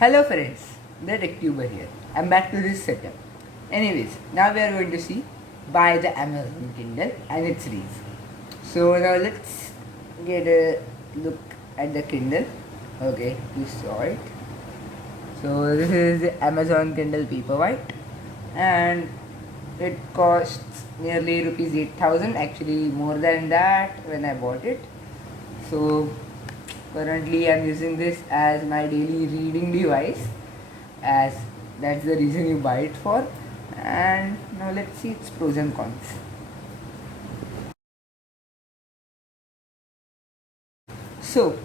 Hello friends, the TechTuber here. I'm back to this setup. Anyways, now we are going to see buy the Amazon Kindle and its reads. So now let's get a look at the Kindle. Okay, you saw it. So this is the Amazon Kindle Paperwhite and it costs nearly rupees 8,000, actually more than that when I bought it. So currently I'm using this as my daily reading device, as that's the reason you buy it for. And now let's see its pros and cons. So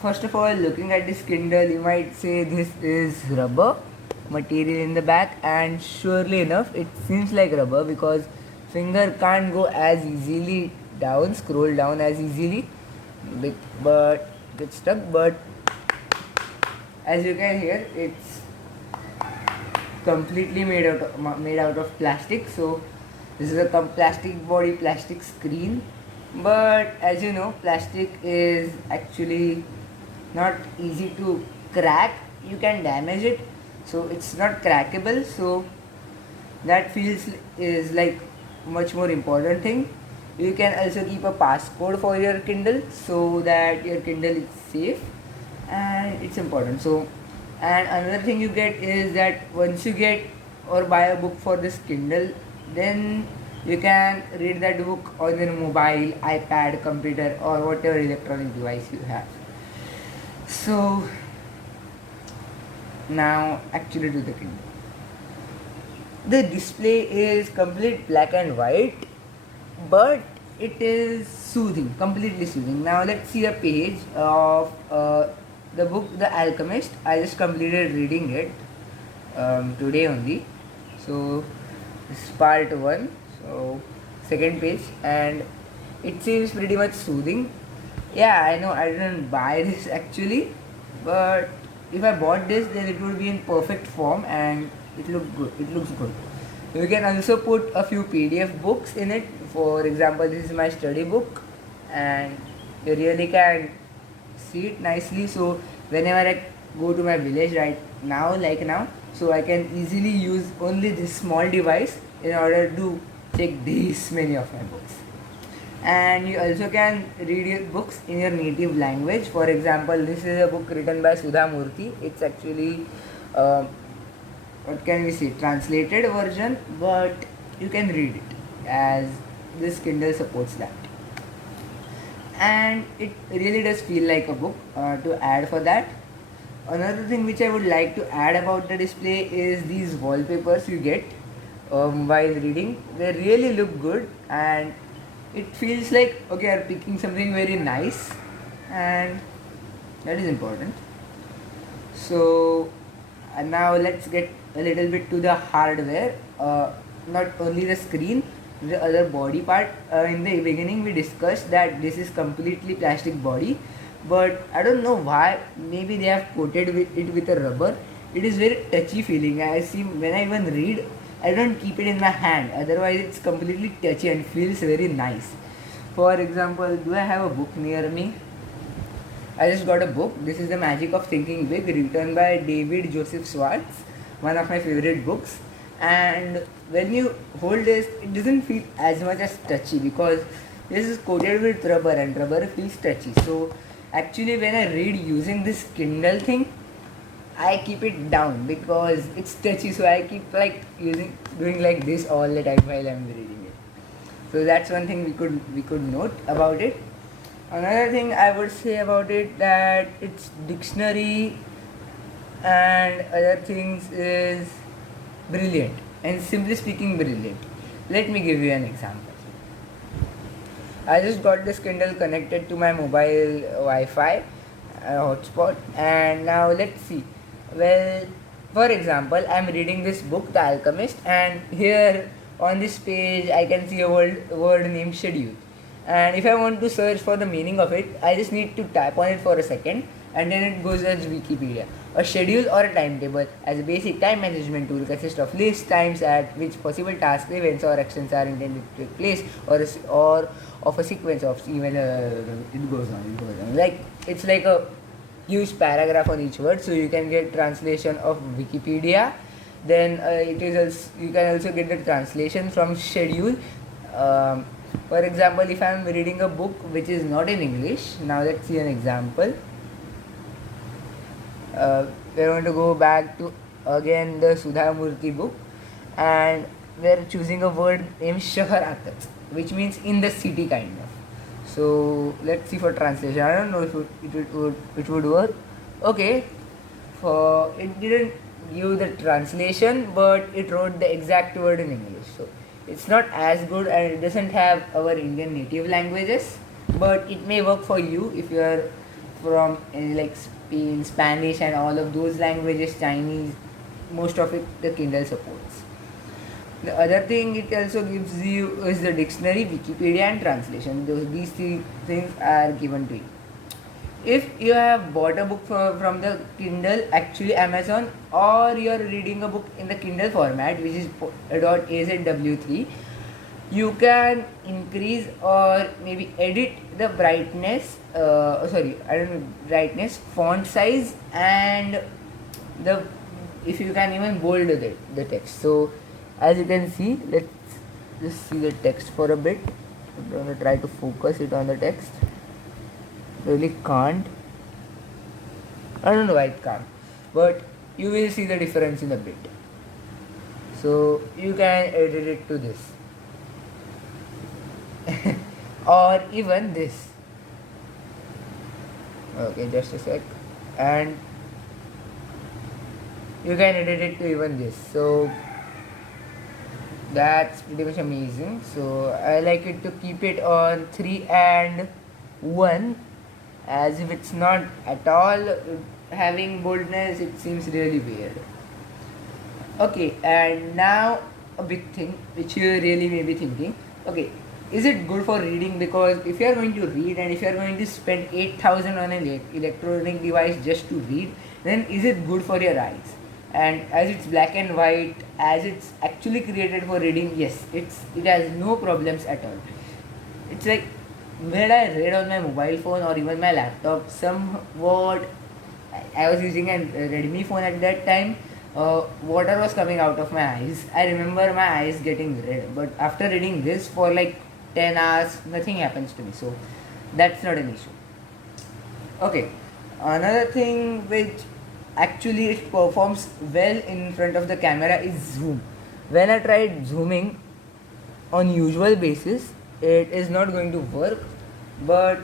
first of all, looking at this Kindle, you might say this is rubber material in the back, and surely enough it seems like rubber because finger can't go as easily down, scroll down as easily, but get stuck. But as you can hear, it's completely made out of plastic. So this is a plastic body, plastic screen. But as you know, plastic is actually not easy to crack. You can damage it, so it's not crackable. So that feels is like much more important thing. You can also keep a passcode for your Kindle so that your Kindle is safe, and it's important. So and another thing you get is that once you get or buy a book for this Kindle, then you can read that book on your mobile, iPad, computer, or whatever electronic device you have. So now actually to the Kindle. The display is complete black and white, but it is soothing, completely soothing. Now let's see a page of the book The Alchemist. I just completed reading it today only. So this is part 1. So second page, and it seems pretty much soothing. Yeah, I know I didn't buy this actually, but if I bought this, then it would be in perfect form and it looked good. It looks good. You can also put a few PDF books in it. For example, this is my study book, and you really can see it nicely. So whenever I go to my village right now, like now, so I can easily use only this small device in order to check this many of my books. And you also can read your books in your native language. For example, this is a book written by Sudha Murthy. It's actually uh, what can we say, translated version, but you can read it as this Kindle supports that. And it really does feel like a book. To add for that, another thing which I would like to add about the display is these wallpapers you get while reading. They really look good, and it feels like okay, I'm picking something very nice, and that is important. So now let's get a little bit to the hardware. Not only the screen, the other body part. In the beginning, we discussed that this is completely plastic body, but I don't know why. Maybe they have coated it with a rubber. It is very touchy feeling. I see when I even read, I don't keep it in my hand. Otherwise, it's completely touchy and feels very nice. For example, do I have a book near me? I just got a book. This is The Magic of Thinking Big, written by David Joseph Schwartz, one of my favorite books. And when you hold this, it doesn't feel as much as touchy because this is coated with rubber and rubber feels touchy. So actually, when I read using this Kindle thing, I keep it down because it's touchy. So I keep like doing like this all the time while I'm reading it. So that's one thing we could note about it. Another thing I would say about it that its dictionary and other things is brilliant, and simply speaking brilliant. Let me give you an example. I just got this Kindle connected to my mobile Wi-Fi hotspot, and now let's see. Well, for example, I'm reading this book, The Alchemist, and here on this page I can see a word named schedule. And if I want to search for the meaning of it, I just need to tap on it for a second, and then it goes as Wikipedia. A schedule or a timetable as a basic time management tool consists of lists times at which possible tasks, events, or actions are intended to take place, or of a sequence of even it goes on. Like it's like a huge paragraph on each word, so you can get translation of Wikipedia. Then it is also, you can also get the translation from schedule. um, for example, if I am reading a book which is not in English, now let's see an example. We're going to go back to again the Sudha Murthy book, and we're choosing a word named Shahar Atat, which means in the city kind of. So let's see for translation. I don't know if it would work. Okay, for it didn't give the translation, but it wrote the exact word in English. So it's not as good, and it doesn't have our Indian native languages, but it may work for you if you are from like Spain, Spanish, and all of those languages, Chinese. Most of it the Kindle supports. The other thing it also gives you is the dictionary, Wikipedia, and translation. These three things are given to you. If you have bought a book from the Kindle, actually Amazon, or you are reading a book in the Kindle format, which is .azw3, you can increase or maybe edit the brightness, I don't know, brightness, font size, and the if you can even bold the text. So as you can see, let's just see the text for a bit. I'm going to try to focus it on the text. Really can't. I don't know why it can't, but you will see the difference in a bit. So you can edit it to this or even this. Okay, just a sec, and you can edit it to even this. So that's pretty much amazing. So I like it to keep it on 3 and 1, as if it's not at all having boldness. It seems really weird. Okay, and now a big thing which you really may be thinking, okay, is it good for reading? Because if you are going to read, and if you are going to spend 8,000 on an electronic device just to read, then is it good for your eyes? And as it's black and white, as it's actually created for reading, yes, it has no problems at all. It's like when I read on my mobile phone or even my laptop, somewhat I was using a Redmi phone at that time. Water was coming out of my eyes. I remember my eyes getting red, but after reading this for like 10 hours, nothing happens to me. So that's not an issue. Okay, another thing which actually it performs well in front of the camera is zoom. When I tried zooming on usual basis, it is not going to work, but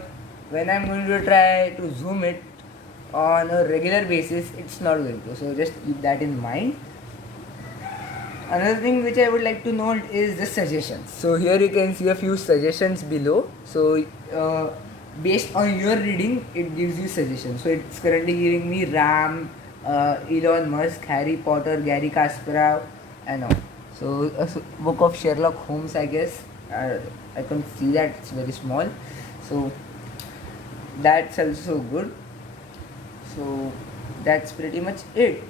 when I'm going to try to zoom it on a regular basis, it's not going to. So just keep that in mind. Another thing which I would like to note is the suggestions. So here you can see a few suggestions below. So based on your reading, it gives you suggestions. So it's currently giving me Ram, Elon Musk, Harry Potter, Gary Kasparov, and all. So a book of Sherlock Holmes, I guess. I can see that it's very small. So that's also good. So that's pretty much it.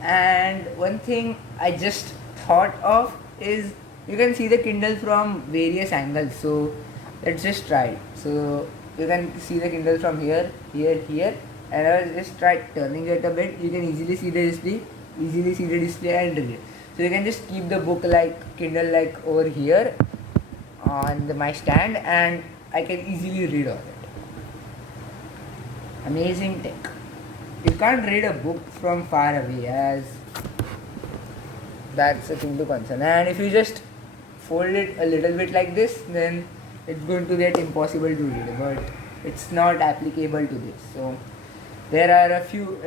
And one thing I just thought of is you can see the Kindle from various angles. So let's just try it. So you can see the Kindle from here, here, and I will just try turning it a bit. You can easily see the display, and read it. So you can just keep the book like Kindle like over here on my stand, and I can easily read on it. Amazing tech. You can't read a book from far away, as that's a thing to concern. And if you just fold it a little bit like this, then it's going to get impossible to read, but it's not applicable to this. So there are a few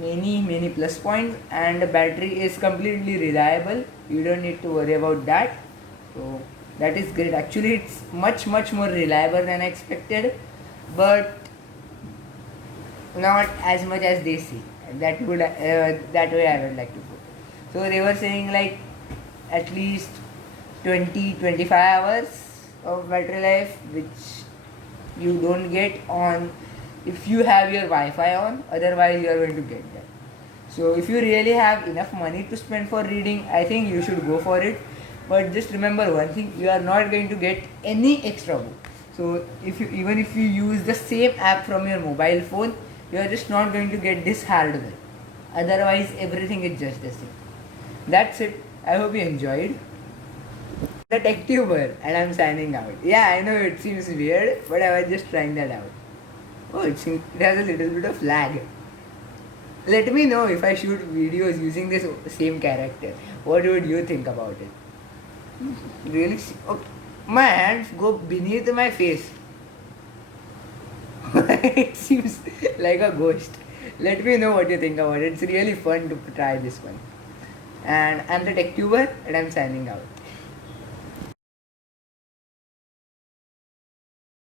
many plus points, and the battery is completely reliable. You don't need to worry about that. So that is great. Actually, it's much more reliable than I expected, but not as much as they say. That way I would like to put. So they were saying like at least 20-25 hours of battery life, which you don't get on if you have your Wi-Fi on. Otherwise you are going to get that. So if you really have enough money to spend for reading, I think you should go for it. But just remember one thing, you are not going to get any extra book. So if you use the same app from your mobile phone, You are just not going to get this hardware. Otherwise, everything is just the same. That's it. I hope you enjoyed. The tech tuber, and I'm signing out. Yeah, I know it seems weird, but I was just trying that out. Oh, it has a little bit of lag. Let me know if I shoot videos using this same character. What would you think about it? Really? Oh, my hands go beneath my face. It seems like a ghost. Let me know what you think about it. It's really fun to try this one. And I'm the tech tuber, and I'm signing out.